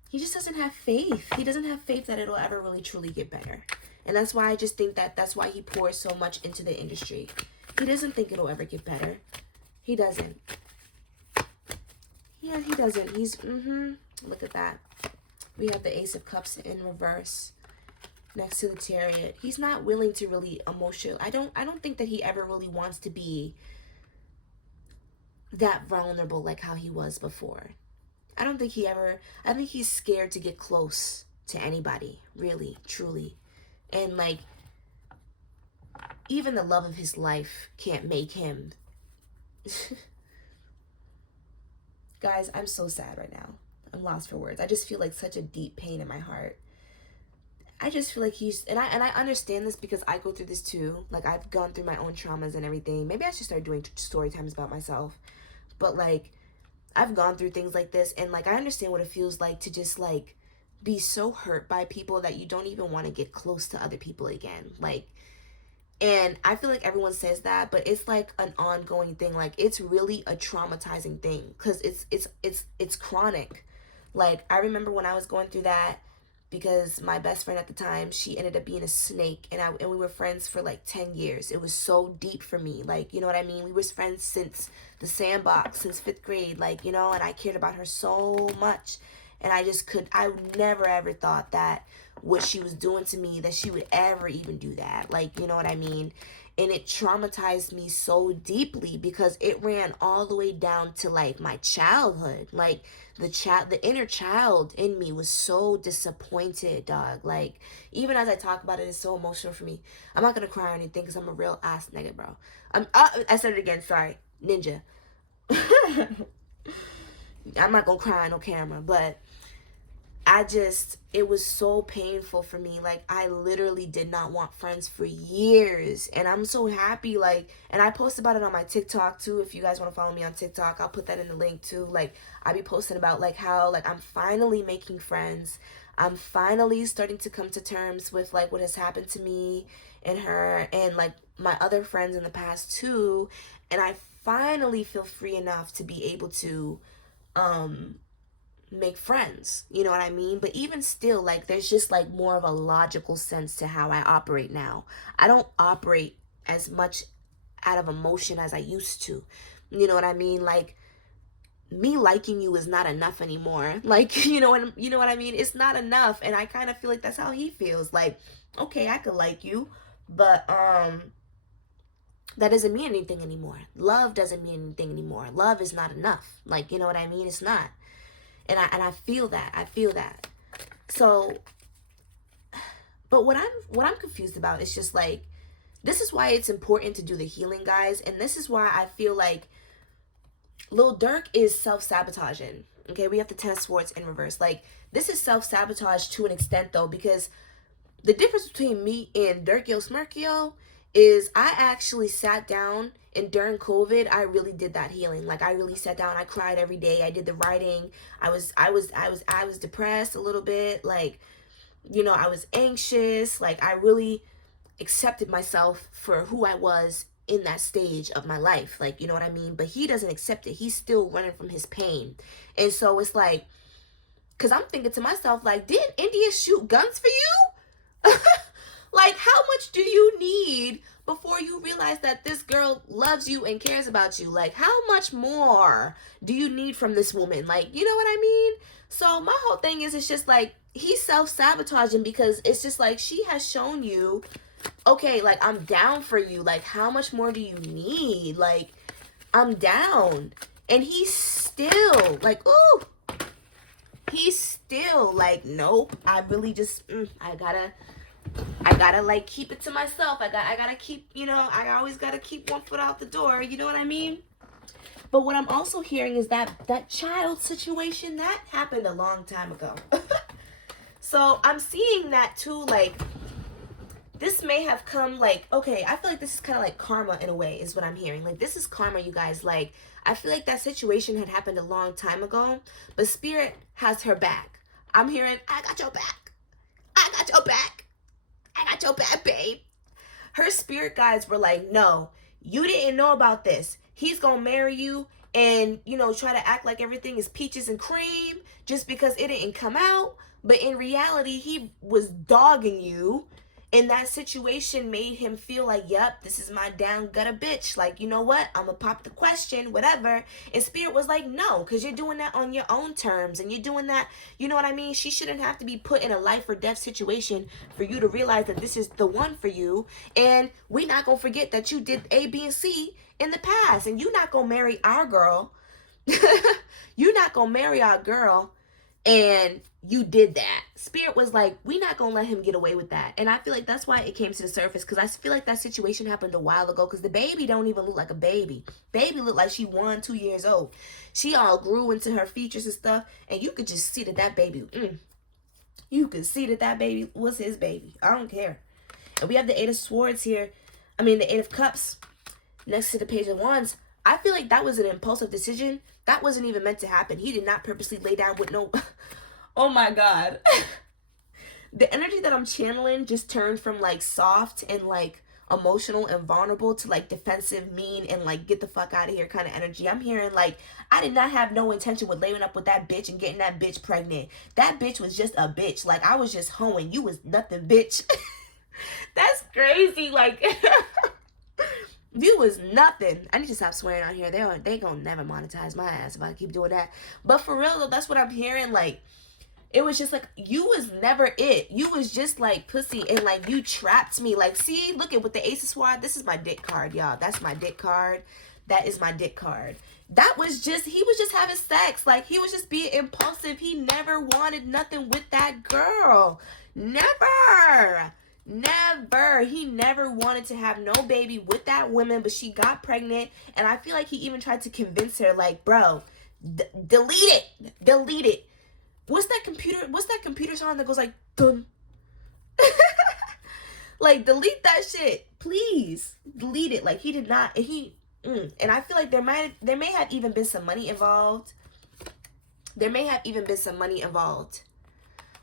He just doesn't have faith. He doesn't have faith that it'll ever really truly get better. And that's why I just think that's why he pours so much into the industry. He doesn't think it'll ever get better. He doesn't. Yeah, he doesn't. He's, look at that. We have the Ace of Cups in reverse next to the Chariot. He's not willing to really emotional. I don't think that he ever really wants to be that vulnerable like how he was before. I think he's scared to get close to anybody, really, truly. And like, even the love of his life can't make him. Guys, I'm so sad right now. I'm lost for words. I just feel like such a deep pain in my heart. I just feel like and I understand this because I go through this too. Like, I've gone through my own traumas and everything. Maybe I should start doing story times about myself. But like, I've gone through things like this, and like, I understand what it feels like to just like be so hurt by people that you don't even want to get close to other people again. Like, and I feel like everyone says that, but it's like an ongoing thing. Like, it's really a traumatizing thing because it's chronic. Like, I remember when I was going through that, because my best friend at the time, she ended up being a snake, and we were friends for like 10 years. It was so deep for me. Like, you know what I mean? We were friends since the sandbox, since 5th grade, like, you know, and I cared about her so much. And I never ever thought that what she was doing to me, that she would ever even do that. Like, you know what I mean? And it traumatized me so deeply because it ran all the way down to like my childhood. Like, the inner child in me was so disappointed, dog. Like, even as I talk about it, it's so emotional for me. I'm not gonna cry or anything because I'm a real ass nigga, bro. I said it again, sorry. Ninja. I'm not gonna cry on no camera, but it was so painful for me. Like, I literally did not want friends for years. And I'm so happy, like, and I post about it on my TikTok too. If you guys want to follow me on TikTok, I'll put that in the link too. Like, I be posting about, like, how, like, I'm finally making friends. I'm finally starting to come to terms with, like, what has happened to me and her and, like, my other friends in the past too. And I finally feel free enough to be able to, make friends, you know what I mean? But even still, like, there's just like more of a logical sense to how I operate now. I don't operate as much out of emotion as I used to, you know what I mean? Like, me liking you is not enough anymore. Like, you know what I mean? It's not enough. And I kind of feel like that's how he feels. Like, okay, I could like you, but that doesn't mean anything anymore. Love doesn't mean anything anymore. Love is not enough. Like, you know what I mean? It's not. And I feel that. I feel that. So, but what I'm confused about is just like, this is why it's important to do the healing, guys. And this is why I feel like Lil Durk is self-sabotaging. Okay, we have the Ten of Swords in reverse. Like, this is self-sabotage to an extent, though, because the difference between me and Durkio Smirkio is I actually sat down, and during COVID, I really did that healing. Like, I really sat down. I cried every day. I did the writing. I was depressed a little bit. Like, you know, I was anxious. Like, I really accepted myself for who I was in that stage of my life. Like, you know what I mean? But he doesn't accept it. He's still running from his pain. And so it's like, because I'm thinking to myself, like, didn't India shoot guns for you? Like, how much do you need before you realize that this girl loves you and cares about you? Like, how much more do you need from this woman? Like, you know what I mean? So my whole thing is, it's just like, he's self-sabotaging because it's just like, she has shown you, okay, like, I'm down for you. Like, how much more do you need? Like, I'm down. And he's still like, ooh, he's still like, nope, I really just, I gotta like keep it to myself. I gotta keep, you know, I always gotta keep one foot out the door. You know what I mean? But what I'm also hearing is that child situation, that happened a long time ago. So I'm seeing that too, like, this may have come, like, okay, I feel like this is kind of like karma in a way, is what I'm hearing. Like, this is karma, you guys. Like, I feel like that situation had happened a long time ago, but Spirit has her back. I'm hearing, I got your back. I got your back. I got your back, babe. Her spirit guides were like, no, you didn't know about this. He's gonna marry you and, you know, try to act like everything is peaches and cream just because it didn't come out. But in reality, he was dogging you. And that situation made him feel like, yep, this is my down gutter bitch. Like, you know what? I'm going to pop the question, whatever. And Spirit was like, no, because you're doing that on your own terms. And you're doing that, you know what I mean? She shouldn't have to be put in a life or death situation for you to realize that this is the one for you. And we're not going to forget that you did A, B, and C in the past. And you're not going to marry our girl. You're not going to marry our girl. And you did that. Spirit was like, we're not going to let him get away with that. And I feel like that's why it came to the surface. Because I feel like that situation happened a while ago. Because the baby don't even look like a baby. Baby looked like she 1-2 years old. She all grew into her features and stuff. And you could just see that baby, you could see that baby was his baby. I don't care. And we have the 8 of Swords here. I mean, the 8 of Cups next to the Page of Wands. I feel like that was an impulsive decision. That wasn't even meant to happen. He did not purposely lay down with no... Oh my God. The energy that I'm channeling just turned from like soft and like emotional and vulnerable to like defensive, mean, and like get the fuck out of here kind of energy. I'm hearing like, I did not have no intention with laying up with that bitch and getting that bitch pregnant. That bitch was just a bitch. Like, I was just hoeing. You was nothing, bitch. That's crazy. Like... You was nothing. I need to stop swearing on here. They gonna never monetize my ass if I keep doing that. But for real though, that's what I'm hearing. Like, it was just like, you was never it. You was just like pussy, and like you trapped me. Like, see, look at with the Ace of Swords. This is my dick card, y'all. That's my dick card. That is my dick card. That was just, he was just having sex. Like, he was just being impulsive. He never wanted nothing with that girl. Never. Never. He never wanted to have no baby with that woman, but she got pregnant. And I feel like he even tried to convince her, like, bro, delete it. Delete it. What's that computer on that goes like, dun. Like, delete that shit. Please. Delete it. Like, he did not. And I feel like there may have even been some money involved. There may have even been some money involved.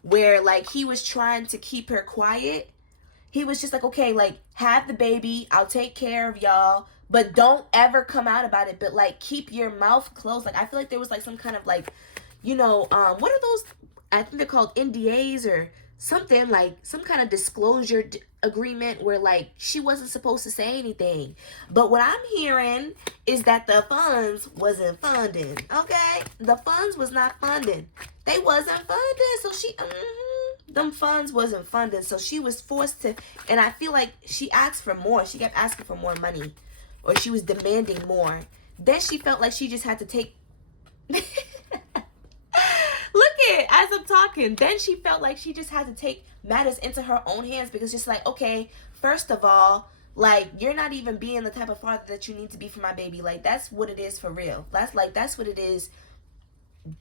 Where, like, he was trying to keep her quiet. He was just like, okay, like, have the baby. I'll take care of y'all. But don't ever come out about it. But, like, keep your mouth closed. Like, I feel like there was, like, some kind of, like, you know, what are those? I think they're called NDAs or something, like some kind of disclosure agreement where, like, she wasn't supposed to say anything. But what I'm hearing is that the funds wasn't funding, okay? The funds was not funding. They wasn't funding, so them funds wasn't funding, so she was forced to, and I feel like she asked for more. She kept asking for more money, or she was demanding more. Then she felt like she just had to take... Look it, as I'm talking, then she felt like she just had to take matters into her own hands, because just like, okay, first of all, like, you're not even being the type of father that you need to be for my baby. Like, that's what it is for real. That's what it is,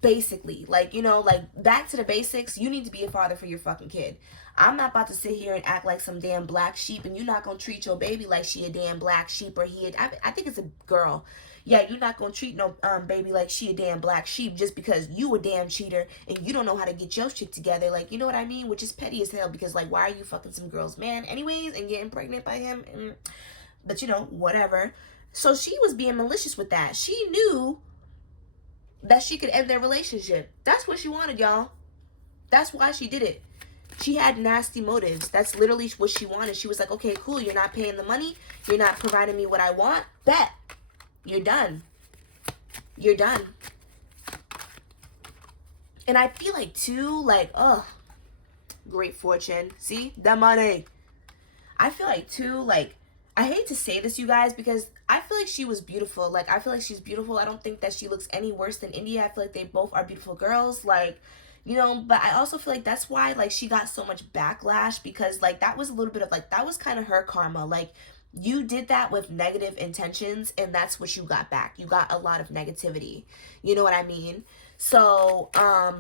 basically. Like, you know, like, back to the basics. You need to be a father for your fucking kid. I'm not about to sit here and act like some damn black sheep, and you're not gonna treat your baby like she a damn black sheep, or I think it's a girl. Yeah, you're not gonna treat no baby like she a damn black sheep just because you a damn cheater and you don't know how to get your shit together. Like, you know what I mean? Which is petty as hell, because, like, why are you fucking some girl's man anyways and getting pregnant by him? But, you know, whatever. So she was being malicious with that. She knew that she could end their relationship. That's what she wanted, y'all. That's why she did it. She had nasty motives. That's literally what she wanted. She was like, okay, cool, you're not paying the money. You're not providing me what I want. Bet. You're done. You're done. And I feel like, too, like, great fortune. See? The money. I feel like, too, like, I hate to say this, you guys, because I feel like she was beautiful. Like, I feel like she's beautiful. I don't think that she looks any worse than India. I feel like they both are beautiful girls. Like, you know, but I also feel like that's why, like, she got so much backlash, because, like, that was a little bit of, like, that was kind of her karma. Like, you did that with negative intentions, and that's what you got back. You got a lot of negativity. You know what I mean? So,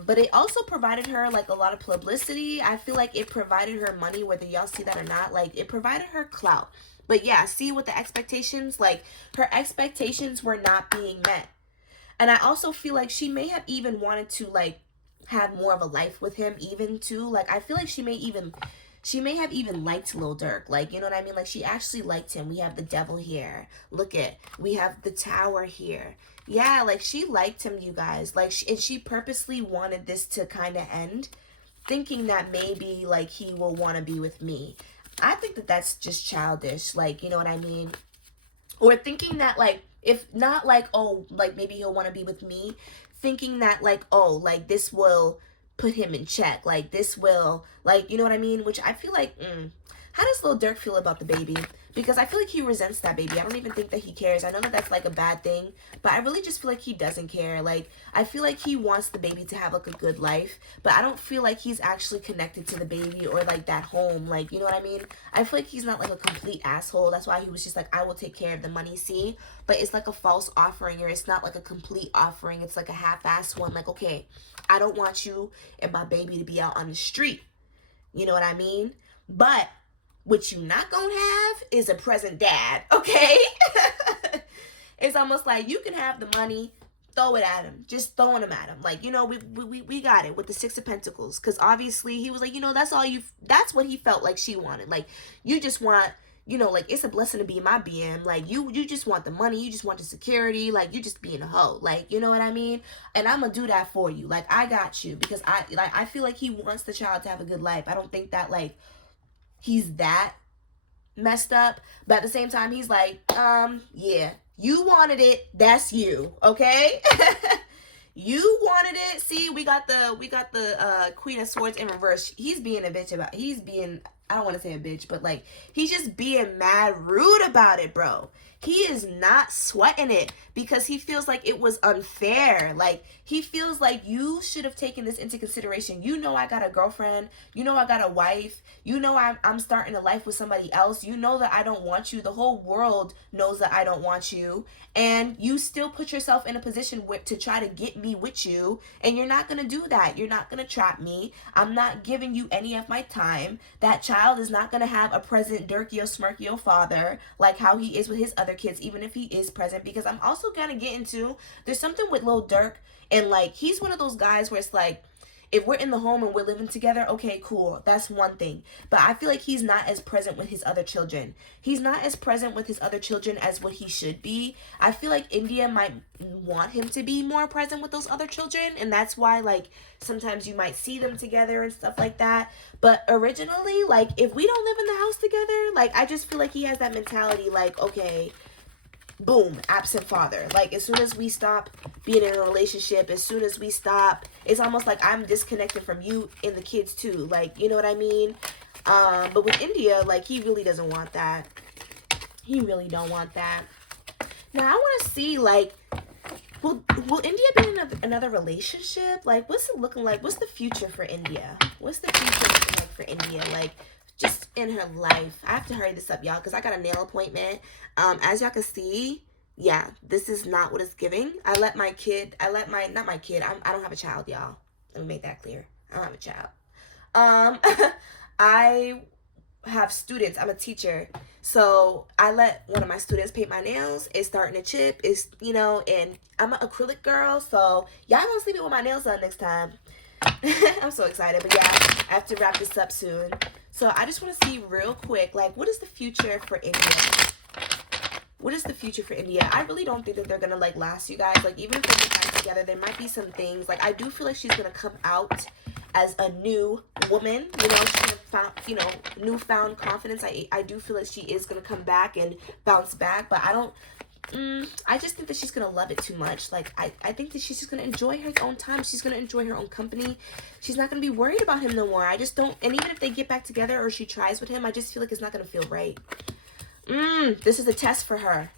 but it also provided her, like, a lot of publicity. I feel like it provided her money, whether y'all see that or not. Like, it provided her clout. But yeah, see, with the expectations, like, her expectations were not being met. And I also feel like she may have even wanted to, like, have more of a life with him even, too. Like, I feel like she may have even liked Lil Durk. Like, you know what I mean? Like, she actually liked him. We have the devil here. Look it. We have the tower here. Yeah, like, she liked him, you guys. Like, and she purposely wanted this to kind of end, thinking that maybe, like, he will want to be with me. I think that that's just childish. Like, you know what I mean? Or thinking that, like, if not, like, oh, like, maybe he'll want to be with me, thinking that, like, oh, like, this will put him in check, like, this will, like, you know what I mean? Which I feel like, how does Lil Durk feel about the baby? Because I feel like he resents that baby. I don't even think that he cares. I know that that's, like, a bad thing, but I really just feel like he doesn't care. Like, I feel like he wants the baby to have, like, a good life, but I don't feel like he's actually connected to the baby or, like, that home. Like, you know what I mean? I feel like he's not, like, a complete asshole. That's why he was just like, I will take care of the money, see? But it's, like, a false offering, or it's not, like, a complete offering. It's, like, a half-assed one. Like, okay, I don't want you and my baby to be out on the street. You know what I mean? But what you not gonna have is a present dad, okay? It's almost like you can have the money, throw it at him. Just throwing him at him. Like, you know, we got it with the Six of Pentacles. Because obviously he was like, you know, that's what he felt like she wanted. Like, you just want, you know, like, it's a blessing to be my BM. Like, you just want the money. You just want the security. Like, you just being a hoe. Like, you know what I mean? And I'm going to do that for you. Like, I got you. Because I feel like he wants the child to have a good life. I don't think that, like, he's that messed up. But at the same time, he's like, yeah, you wanted it. That's you. Okay? You wanted it. See, we got the Queen of Swords in reverse. He's being a bitch about, he's being I don't want to say a bitch, but like, he's just being mad rude about it, bro. He is not sweating it because he feels like it was unfair. Like, he feels like you should have taken this into consideration. You know I got a girlfriend. You know I got a wife. You know I'm starting a life with somebody else. You know that I don't want you. The whole world knows that I don't want you. And you still put yourself in a position to try to get me with you. And you're not going to do that. You're not going to trap me. I'm not giving you any of my time. That child is not going to have a present Durkio Smirkio father like how he is with his other kids, even if he is present. Because I'm also gonna get into, there's something with Lil Durk, and like, he's one of those guys where it's like, if we're in the home and we're living together, okay, cool, that's one thing. But I feel like he's not as present with his other children. He's not as present with his other children as what he should be. I feel like India might want him to be more present with those other children, and that's why, like, sometimes you might see them together and stuff like that. But originally, like, if we don't live in the house together, like, I just feel like he has that mentality, like, okay, boom, absent father. Like, as soon as we stop being in a relationship, as soon as we stop, it's almost like I'm disconnected from you and the kids too. Like, you know what I mean? But with India, like, he really doesn't want that. He really don't want that. Now, I want to see, like, will India be in another relationship? Like, what's it looking like? What's the future for India? What's the future looking like for India? Like, just in her life. I have to hurry this up, y'all, because I got a nail appointment. As y'all can see, yeah, this is not what it's giving. I don't have a child, y'all. Let me make that clear. I don't have a child. I have students. I'm a teacher. So I let one of my students paint my nails. It's starting to chip. It's, you know, and I'm an acrylic girl. So y'all gonna see me with my nails done next time. I'm so excited. But yeah, I have to wrap this up soon. So I just want to see real quick, like, what is the future for India? What is the future for India? I really don't think that they're going to, like, last, you guys. Like, even if they get back together, there might be some things. Like, I do feel like she's going to come out as a new woman. You know, she found, you know, newfound confidence. I do feel like she is going to come back and bounce back. But I don't... I just think that she's gonna love it too much. Like, I think that she's just gonna enjoy her own time. She's gonna enjoy her own company. She's not gonna be worried about him no more. I just don't. And even if they get back together or she tries with him, I just feel like it's not gonna feel right. This is a test for her.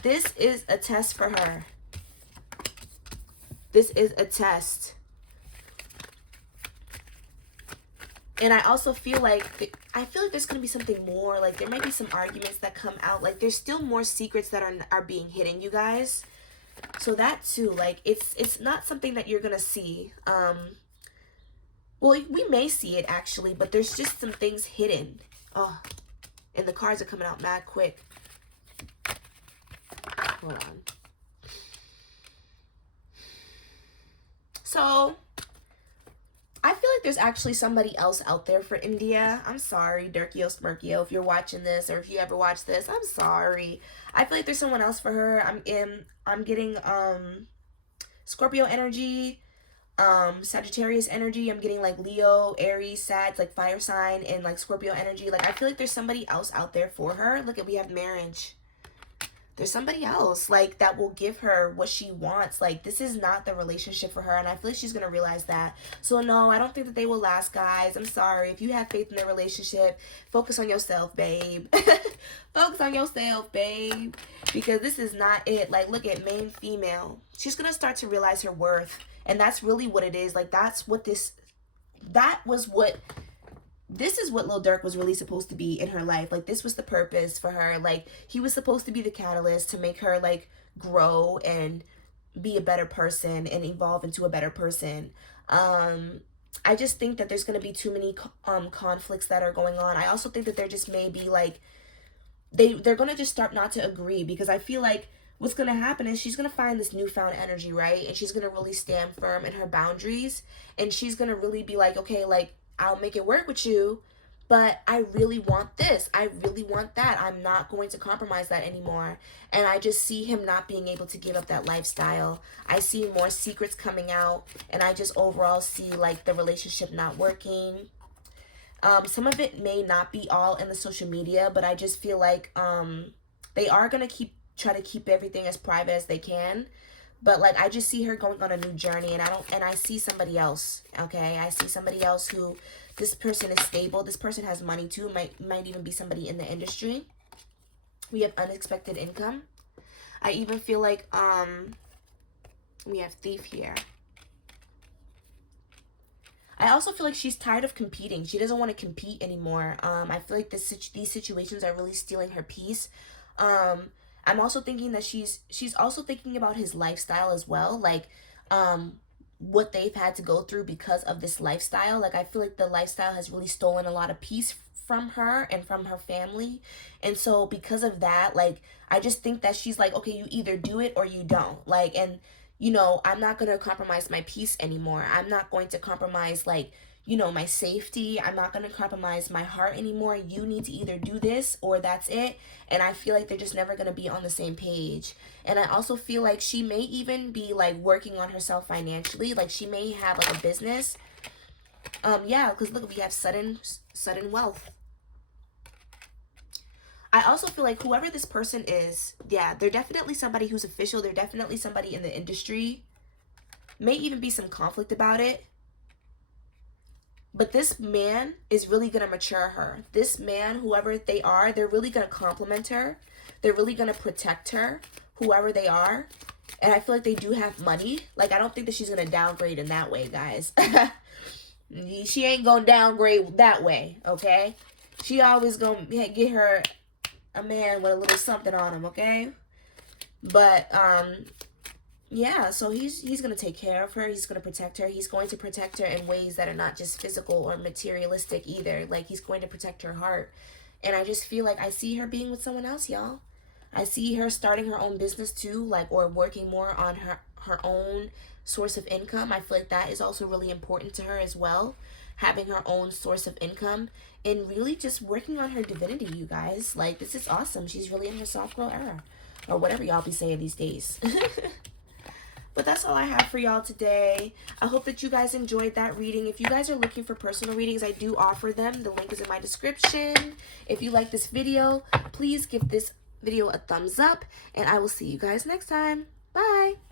This is a test for her. This is a test. And I also feel like, there's going to be something more. Like, there might be some arguments that come out. Like, there's still more secrets that are being hidden, you guys. So that too, like, it's not something that you're going to see. Well, we may see it actually, but there's just some things hidden. Oh, and the cards are coming out mad quick. Hold on. So I feel like there's actually somebody else out there for India. I'm sorry, Durkio Smirkio, if you're watching this or if you ever watch this, I'm sorry. I feel like there's someone else for her. I'm getting Scorpio energy, Sagittarius energy. I'm getting like Leo, Aries, Sag, like fire sign, and like Scorpio energy. Like, I feel like there's somebody else out there for her. Look at, we have marriage. There's somebody else, like, that will give her what she wants. Like, this is not the relationship for her, and I feel like she's going to realize that. So, no, I don't think that they will last, guys. I'm sorry. If you have faith in their relationship, focus on yourself, babe. Focus on yourself, babe. Because this is not it. Like, look at main female. She's going to start to realize her worth, and that's really what it is. Like, this is what Lil Durk was really supposed to be in her life. Like, this was the purpose for her. Like, he was supposed to be the catalyst to make her, like, grow and be a better person and evolve into a better person. I just think that there's going to be too many conflicts that are going on. I also think that there just may be, like, they're going to just start not to agree, because I feel like what's going to happen is she's going to find this newfound energy, right? And she's going to really stand firm in her boundaries, and she's going to really be like, okay, like, I'll make it work with you, but I really want this. I really want that. I'm not going to compromise that anymore. And I just see him not being able to give up that lifestyle. I see more secrets coming out, and I just overall see, like, the relationship not working. Some of it may not be all in the social media, but I just feel like they are going to try to keep everything as private as they can. But like, I just see her going on a new journey, and I see somebody else. Okay, I see somebody else who, this person is stable. This person has money too. Might even be somebody in the industry. We have unexpected income. I even feel like we have thief here. I also feel like she's tired of competing. She doesn't want to compete anymore. I feel like these situations are really stealing her peace. I'm also thinking that she's also thinking about his lifestyle as well. Like, what they've had to go through because of this lifestyle. Like, I feel like the lifestyle has really stolen a lot of peace from her and from her family. And so because of that, like, I just think that she's like, okay, you either do it or you don't. Like, and you know, I'm not going to compromise my peace anymore. I'm not going to compromise, like, you know, my safety. I'm not going to compromise my heart anymore. You need to either do this or that's it. And I feel like they're just never going to be on the same page. And I also feel like she may even be like working on herself financially. Like, she may have like a business. Yeah, because look, we have sudden wealth. I also feel like whoever this person is, yeah, they're definitely somebody who's official. They're definitely somebody in the industry. May even be some conflict about it. But this man is really going to mature her. This man, whoever they are, they're really going to compliment her. They're really going to protect her, whoever they are. And I feel like they do have money. Like, I don't think that she's going to downgrade in that way, guys. She ain't going to downgrade that way, okay? She always going to get her a man with a little something on him, okay? But yeah, so he's gonna take care of her. He's gonna protect her. He's going to protect her in ways that are not just physical or materialistic either. Like, he's going to protect her heart. And I just feel like I see her being with someone else, y'all. I see her starting her own business too, like, or working more on her own source of income. I feel like that is also really important to her as well, having her own source of income and really just working on her divinity, you guys. Like, this is awesome. She's really in her soft girl era, or whatever y'all be saying these days. But that's all I have for y'all today. I hope that you guys enjoyed that reading. If you guys are looking for personal readings, I do offer them. The link is in my description. If you like this video, please give this video a thumbs up, and I will see you guys next time. Bye.